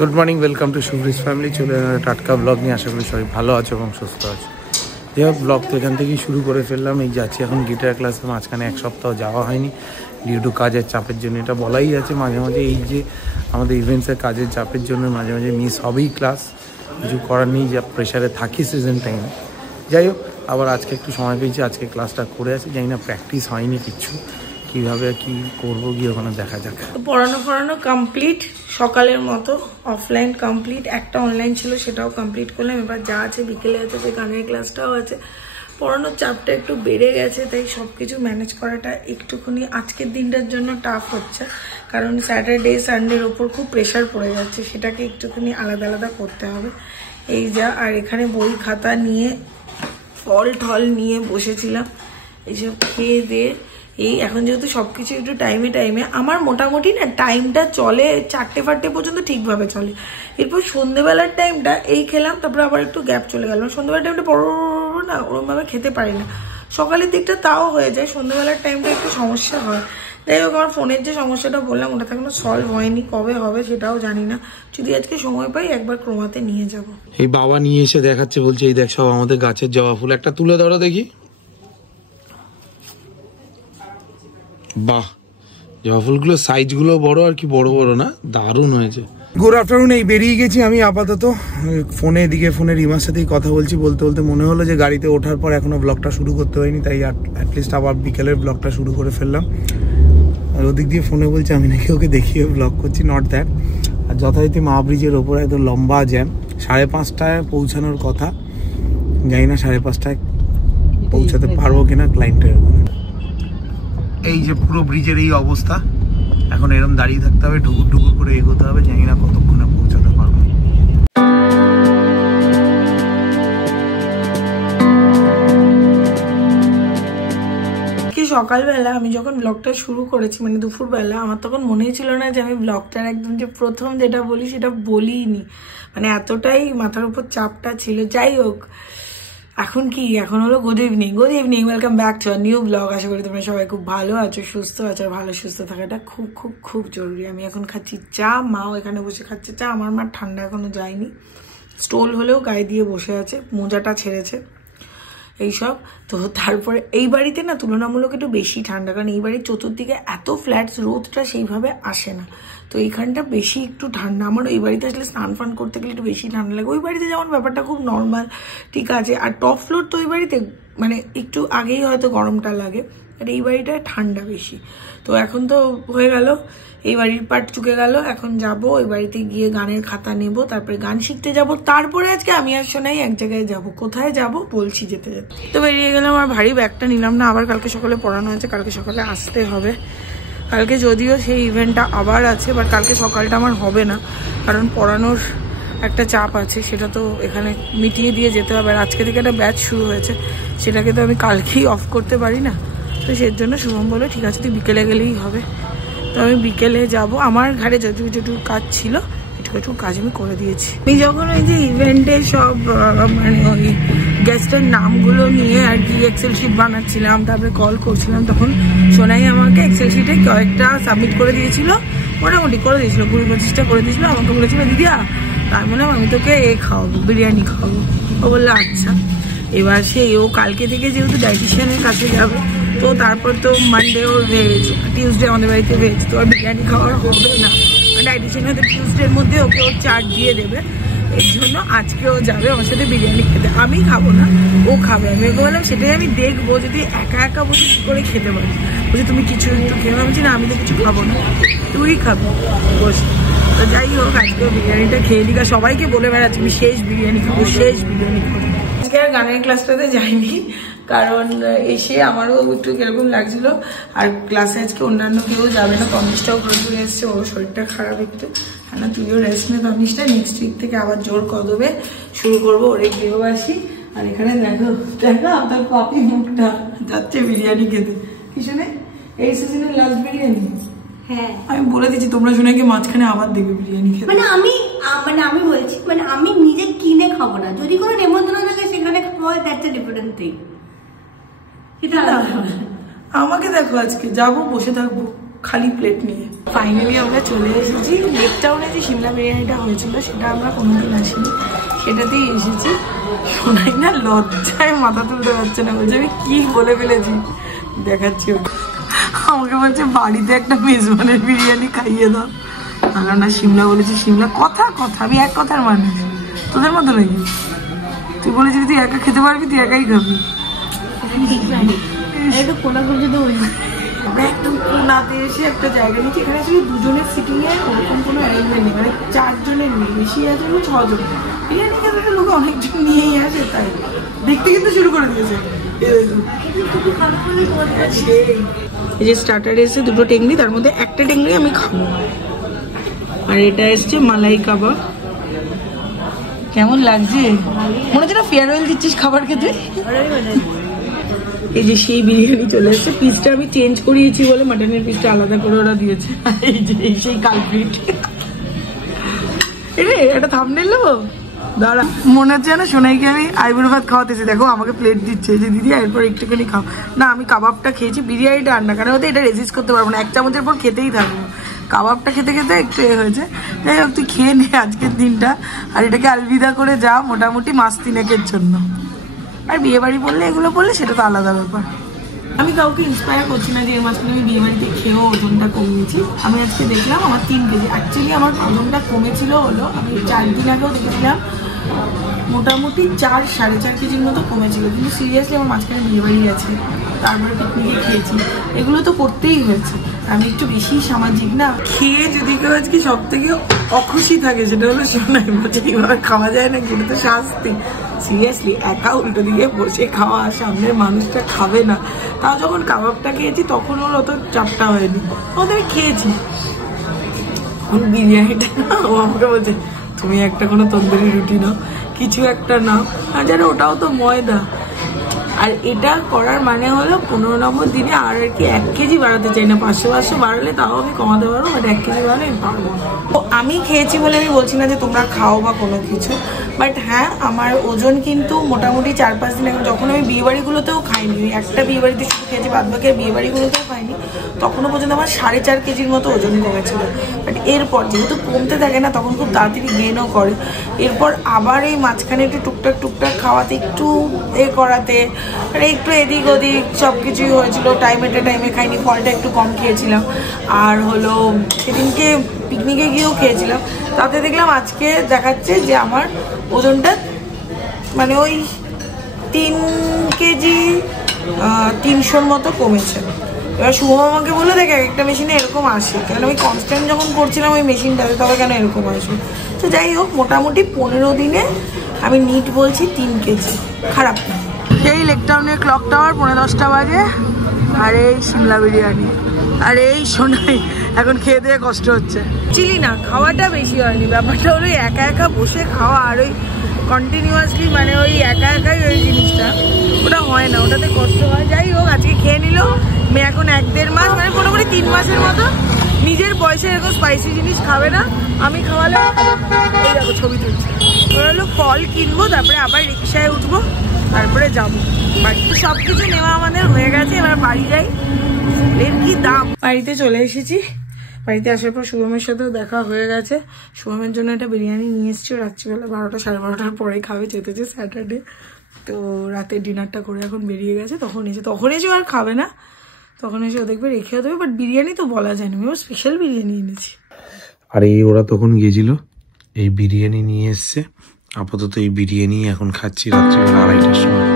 Good morning, welcome to Shubhrij family. চলে টাটকা blog নিয়ে আশা করি সবাই ভালো আছো এবং সুস্থ আছো। যাই হোক, ব্লগ তো এখান থেকেই শুরু করে ফেললাম। এই যাচ্ছি এখন গিটার ক্লাসে, মাঝখানে এক সপ্তাহ যাওয়া হয়নি ডিউ টু কাজের চাপের জন্য। এটা বলাই আছে মাঝে মাঝে, এই যে আমাদের ইভেন্টসের কাজের চাপের জন্য মাঝে মাঝে মিস হবেই ক্লাস, কিছু করার নেই, যা প্রেশারে থাকি সিজন টাইমে। যাই হোক, আবার আজকে একটু সময় পেয়েছি, আজকে ক্লাসটা করে আছি। জানি না প্র্যাকটিস হয়নি কিচ্ছু, কীভাবে কি করবো গিয়ে ওখানে দেখা যাক। পড়ানো কমপ্লিট, সকালের মতো অফলাইন কমপ্লিট, একটা অনলাইন ছিল সেটাও কমপ্লিট করলাম। এবার যা আছে বিকেলে আছে, যে গানের ক্লাসটাও আছে। পড়ানোর চাপটা একটু বেড়ে গেছে, তাই সবকিছু ম্যানেজ করাটা একটুখানি আজকের দিনটার জন্য টাফ হচ্ছে, কারণ স্যাটারডে সানডের ওপর খুব প্রেশার পড়ে যাচ্ছে, সেটাকে একটুখানি আলাদা আলাদা করতে হবে। এই যা, আর এখানে বই খাতা নিয়ে ফল ঠল নিয়ে বসেছিলাম, এইসব খেয়ে দিয়ে এই এখন যেহেতু সবকিছু একটু টাইমে আমার মোটামুটি না টাইমটা চলে 4টে পর্যন্ত ঠিকভাবে চলে। এরপর সন্ধ্যেবেলার টাইমটা এই খেলাম, তারপরে আবার একটু গ্যাপ চলে গেল। সন্ধ্যেবেলার টাইমটা বড় না, ওরমভাবে খেতে পারি না। সকালের দিকটা তাও হয়ে যায়, সন্ধ্যেবেলার টাইমটা একটু সমস্যা হয়। যাই হোক, আমার ফোনের যে সমস্যাটা বললাম ওটা এখনো সলভ হয়নি, কবে হবে সেটাও জানি না। যদি আজকে সময় পাই একবার ক্রোমাতে নিয়ে যাব। এই বাবা নিয়ে এসে দেখাচ্ছে, বলছে এই দেখ সব আমাদের গাছের জবা ফুল, একটা তুলে ধরো দেখি। বাহ, জবা ফুলগুলোর সাইজগুলো বড়, আর কি বড় বড় না, দারুণ হয়েছে। Good afternoon. এই বেরিয়ে গেছি আমি আপাতত, ফোনে এদিকে ফোনে রিমার সাথেই কথা বলছি। বলতে বলতে মনে হলো যে গাড়িতে ওঠার পর এখনো ব্লগটা শুরু করতে হয়নি, তাই অ্যাটলিস্ট আবার বিকেলের ব্লগটা শুরু করে ফেললাম। আর ওদিক দিয়ে ফোনে বলছে আমি নাকি ওকে দেখিয়ে ব্লগ করছি, নট দ্যাট। আর যথারীতি মা ব্রিজের ওপরে একদম লম্বা জ্যাম, 5:30টায় পৌঁছানোর কথা, জানি না 5:30টায় পৌঁছাতে পারবো কিনা ক্লায়েন্টের। এই যে পুরো ব্রিজের এই অবস্থা, এখন এরকম দাঁড়িয়ে থাকতে হবে, ঢুকুর করে এগোতে হবে, জানি না কতক্ষণে পৌঁছাতে পারবো। সকালবেলা আমি যখন ব্লগটা শুরু করেছি, মানে দুপুরবেলা, আমার তখন মনেই ছিল না যে আমি ব্লগটার একদম যে প্রথম যেটা বলি সেটা বলিনি, মানে এতটাই মাথার উপর চাপটা ছিল। যাই হোক, এখন হলো good evening, welcome back to a new blog. আশা করি তোমরা সবাই খুব ভালো আছো, সুস্থ আছো। আর ভালো সুস্থ থাকাটা খুব খুব খুব জরুরি। আমি এখন খাচ্ছি চা, মাও এখানে বসে খাচ্ছে চা। আমার মা ঠান্ডা এখনো যায়নি, স্টোল হলেও গায়ে দিয়ে বসে আছে, মোজাটা ছেড়েছে এইসব। তো তারপরে এই বাড়িতে না তুলনামূলক একটু বেশি ঠান্ডা, কারণ এই বাড়ির চতুর্দিকে এত ফ্ল্যাটস, রোদটা সেইভাবে আসে না, তো এইখানটা বেশি একটু ঠান্ডা। আমার ওই বাড়িতে আসলে স্নান ফান করতে গেলে একটু বেশি ঠান্ডা লাগে। ওই বাড়িতে যেমন ব্যাপারটা খুব নর্মাল, ঠিক আছে। আর টপ ফ্লোর তো ওই বাড়িতে মানে একটু আগেই হয়তো গরমটা লাগে, আর এই বাড়িটায় ঠান্ডা বেশি। তো এখন তো হয়ে গেল, এই বাড়ির পার্ট চুকে গেল। এখন যাব ওই বাড়িতে গিয়ে গানের খাতা নেব, তারপরে গান শিখতে যাব। তারপরে আজকে আমি আর সোনাই এক জায়গায় যাব। কোথায় যাব বলছি যেতে যেতে। তো বেরিয়ে গেলাম, আর ভারী ব্যাগটা নিলাম না, আবার কালকে সকালে পড়ানো আছে, কালকে সকালে আসতে হবে। কালকে যদিও সেই ইভেন্টটা আবার আছে, বাট কালকে সকালটা আমার হবে না, কারণ পড়ানোর একটা চাপ আছে, সেটা তো এখানে মিটিয়ে দিয়ে যেতে হবে। আর আজকে থেকে একটা ব্যাচ শুরু হয়েছে, সেটাকে তো আমি কালকেই অফ করতে পারি না। তো সের জন্য শুভম বলে ঠিক আছে তুই বিকেলে গেলেই হবে। তো আমি বিকেলে যাব। আমার ঘাড়ে যেটুকু কাজ ছিল একটু কাজ আমি করে দিয়েছি। আমি যখন ওই যে ইভেন্টে সব মানে ওই গেস্টের নামগুলো নিয়ে আর কি এক্সেল শিট বানাচ্ছিলাম, তারপরে কল করছিলাম, তখন সোনাই আমাকে এক্সেল শিটে কয়েকটা সাবমিট করে দিয়েছিল, মোটামুটি করে দিয়েছিল, 20-25টা করে দিয়েছিল। আমাকে বলেছিল দিদিয়া তার মানে আমি তোকে খাওয়াবো, বিরিয়ানি খাওয়াবো। ও বললো আচ্ছা। এবার ও কালকে থেকে যেহেতু ডায়েটিশিয়ানের কাছে যাবে, তো তারপর তো মানডে ওর ভেজ, টিউসডে আমাদের বাড়িতে ভেজ, তো আর বিরিয়ানি খাওয়ার হবে না। ডায়েটিশিয়ান হয়তো টিউসডের মধ্যে ওকে ওর চার্ট দিয়ে দেবে, এর জন্য আজকে ও যাবে আমার সাথে বিরিয়ানি খেতে। আমি খাবো না, ও খাবে। আমি ওকে বললাম সেটাই আমি দেখবো, যদি একা একা বসে কি করে খেতে পারি। বলছি তুমি কিছু একটু খেয়ে, ভাবছি না আমি তো কিছু খাবো না, তুই খাবি বস। তো যাই হোক, আজকে বিরিয়ানিটা খেয়ে নিক। আর সবাইকে বলে বেড়াচ্ছি আমি শেষ বিরিয়ানি খাবো, শেষ বিরিয়ানি খাবো। আজকে আর গানের ক্লাসটাতে যাইনি, কারণ এসে আমারও একটু কিরকম লাগছিল। আর ক্লাসে আজকে অন্যান্য কেউ যাবে না, কমিশটাও ঘুরে এসছে, ওর শরীরটা খারাপ একটু। হ্যাঁ না, তুইও রেস্ট নে কমিশটা, নেক্সট উইক থেকে আবার জোর কদমে শুরু করবো। ওরে গৃহবাসী। আর এখানে দেখো আপনার কপি মুখটা যাচ্ছে বিরিয়ানি খেতে। কি শুনে এই সিজনের লাস্ট বিরিয়ানি। হ্যাঁ আমি বলে দিচ্ছি, তোমরা শুনে কি মাঝখানে আবার দেখবে বিরিয়ানি খেতে। মানে আমি বলছি, মানে আমি নিজে কিনে খাবো না, যদি কোনো নেমন্তন্ন থাকে সেখানে খাওয়া, দ্যাটস আ ডিফারেন্ট থিং। আমাকে দেখো আজকে যাবো, বসে থাকবো, খালি প্লেট নিয়ে। ফাইনালি আমরা চলে এসেছি লেক টাউনে। যে সিমলা বিরিয়ানিটা হয়েছিল সেটা আমরা কোনোদিন আসিনি, সেটাতেই এসেছি। শোনাই না লজ্জায় মাথা তুলতে পারছে না, বলছে আমি কি বলে ফেলেছি। দেখাচ্ছি ওকে, আমাকে বলছে বাড়িতে একটা মেজবানের বিরিয়ানি খাইয়ে দাও। আমরা না সিমলা বলেছি, সিমলা কথা কথা আমি এক কথার মানুষ, তোদের মতো নাকি? তুই বলেছিলি তুই একা খেতে পারবি, তুই একাই খাবি। আমরা একদম কোনাতে এসে একটা জায়গা নিচ্ছি, এখানে শুধু দুজনের সিটিং এ ওরকম কোনো অ্যারেঞ্জমেন্ট নেই, মানে 4 জনের নেই, বেশি আছে 6 জন। বিরিয়ানি খেতে তো লোক অনেকজন নিয়েই আসে, তাই দেখতে কিন্তু শুরু করে দিয়েছে। এই যে স্টার্টার এসে 2টো টেংরি, তার মধ্যে একটা টেংরি আমি খাবো। আর এটা এসছে মালাই কাবাব। কেমন লাগছে? মনে হচ্ছে না ফেয়ারওয়েল দিচ্ছিস খাবার খেতে। এই যে সেই বিরিয়ানি চলে এসছে, পিসটা আমি চেঞ্জ করিয়েছি বলে মাটনের পিসটা আলাদা করে ওরা দিয়েছে। এই যে সেই কালপ্রিট। এটা থাম্বনেল নেবো দাঁড়া। মনে হচ্ছে না সোনাইকে আমি আইবুড়ো ভাত খাওয়াতেছি, দেখো আমাকে প্লেট দিচ্ছে যে দিদি এরপর একটুখানি খাও। না আমি কাবাবটা খেয়েছি, বিরিয়ানিটা আর না, কারণ হতে এটা রেজিস্ট করতে পারবো না, 1 চামচের পর খেতেই থাকবো। কাবাবটা খেতে খেতে একটু হয়েছে। যাই হোক তুই খেয়ে নে আজকের দিনটা, আর এটাকে আলবিদা করে যা মোটামুটি মাস 3 জন্য। আর বিয়ে বাড়ি পড়লে এগুলো পড়লে সেটা তো আলাদা ব্যাপার। আমি কাউকে ইন্সপায়ার করছি না যে এর মাঝখানে আমি বিয়ে বাড়িতে খেয়েও ওজনটা কমিয়েছি। আমি আজকে দেখলাম আমার 3 কেজি। অ্যাকচুয়ালি আমার ওজনটা কমেছিল হলো, আমি 4 দিন আগেও দেখেছিলাম মোটামুটি 4-4.5 কেজির মতো কমেছিল। কিন্তু সিরিয়াসলি আমার মাঝখানে বিয়ে বাড়ি আছে, তারপরে পিকনিকে খেয়েছি, এগুলো তো করতেই হয়েছে। আমি একটু বেশি সামাজিক না। খেয়ে যদি কেউ আজকে সব থেকে অখুশি থাকে সেটা হলো সোনাই। বলছে এইভাবে খাওয়া যায় না, কিন্তু তো শাস্তি। সিরিয়াসলি একা উল্টো দিকে বসে খাওয়া, সামনের মানুষটা খাবে না। তাও যখন কাবাবটা খেয়েছি তখন ওর অত চাপটা হয়নি, তখন আমি খেয়েছি। বিরিয়ানিটা না ও আমাকে বলছে তুমি একটা কোনো তন্দুরি রুটি নাও, কিছু একটা নাও, আর যেন ওটাও তো ময়দা। আর এটা করার মানে হলো 15 নম্বর দিনে আর কি 1 কেজি বাড়াতে চাই না, 500 বাড়ালে তাও আমি কমাতে পারবো, বাট 1 কেজি বাড়ালে আমি পারবো না। তো আমি খেয়েছি বলে আমি বলছি না যে তোমরা খাও বা কোনো কিছু, বাট হ্যাঁ আমার ওজন কিন্তু মোটামুটি 4-5 দিন আগে, যখন আমি বিয়ে বাড়িগুলোতেও খাইনি, ওই একটা বিয়ে বাড়িতে শুধু খেয়েছি, বাদ বাকি বিয়ে বাড়িগুলোতেও খাইনি, তখনও পর্যন্ত আমার 4.5 কেজির মতো ওজন কমেছিল। বাট এরপর যেহেতু কমতে থাকে না তখন খুব তাড়াতাড়ি গেইনও করে, এরপর আবার এই মাঝখানে একটু টুকটাক খাওয়াতে, একটু করাতে, মানে একটু এদিক ওদিক সব কিছুই হয়েছিল। টাইমে খাইনি, ফলটা একটু কম খেয়েছিলাম। আর হলো সেদিনকে পিকনিকে গিয়েও খেয়েছিলাম, তাতে দেখলাম আজকে দেখাচ্ছে যে আমার ওজনটা মানে ওই 3 কেজি 300 মতো কমেছে। এবার শুভম আমাকে বলে দেখ একটা মেশিনে এরকম আসে, কারণ আমি কনস্ট্যান্ট যখন করছিলাম ওই মেশিনটাতে, তবে কেন এরকম আসবে। তো যাই হোক মোটামুটি 15 দিনে আমি নিট বলছি 3 কেজি, খারাপ না। এই লেক টাউনের ক্লক টাওয়ার 10:15 বাজে, আর এই সিমলা বিরিয়ানি, আর এই সোনাই এখন খেয়ে দিয়ে কষ্ট হচ্ছে। চিলি না খাওয়াটা বেশি হয়নি, ব্যাপারটা হলো একা একা বসে খাওয়া, আর ওই কন্টিনিউয়াসলি মানে ওই একা একাই ওই জিনিসটা ওটা হয় না, ওটাতে কষ্ট হয়। যাই হোক আজকে খেয়ে নিল মেয়ে, এখন 1-1.5 মাস মানে মোটামুটি 3 মাসের মতো নিজের পয়সা এরকম স্পাইসি জিনিস খাবে না, আমি খাওয়ালে। এই দেখো ছবি তুলছে, ওরা হলো ফল কিনবো, তারপরে আবার রিক্সায় উঠবো, তারপরে যাবো। বাড়ি তো সবকিছু নেওয়া আমাদের হয়ে গেছে, এবার বাড়ি যাই। এর কি দাম। বাড়িতে চলে এসেছি, বাড়িতে আসার পর শুভমের সাথেও দেখা হয়ে গেছে। শুভমের জন্য একটা বিরিয়ানি নিয়ে এসছি, রাত্রিবেলা 12-12:30 পরে খাবে, যেতেছে স্যাটারডে। তো রাতে ডিনারটা করে এখন বেরিয়ে গেছে, তখন এসে আর খাবে না, তখন এসে ও দেখবে রেখেও দেবে। বাট বিরিয়ানি তো বলা যায় না, আমি স্পেশাল বিরিয়ানি এনেছি। আর এই ওরা তখন গেছিল, এই বিরিয়ানি নিয়ে এসছে, আপাতত এই বিরিয়ানি এখন খাচ্ছি রাত্রিবেলা 2:30টার সময়।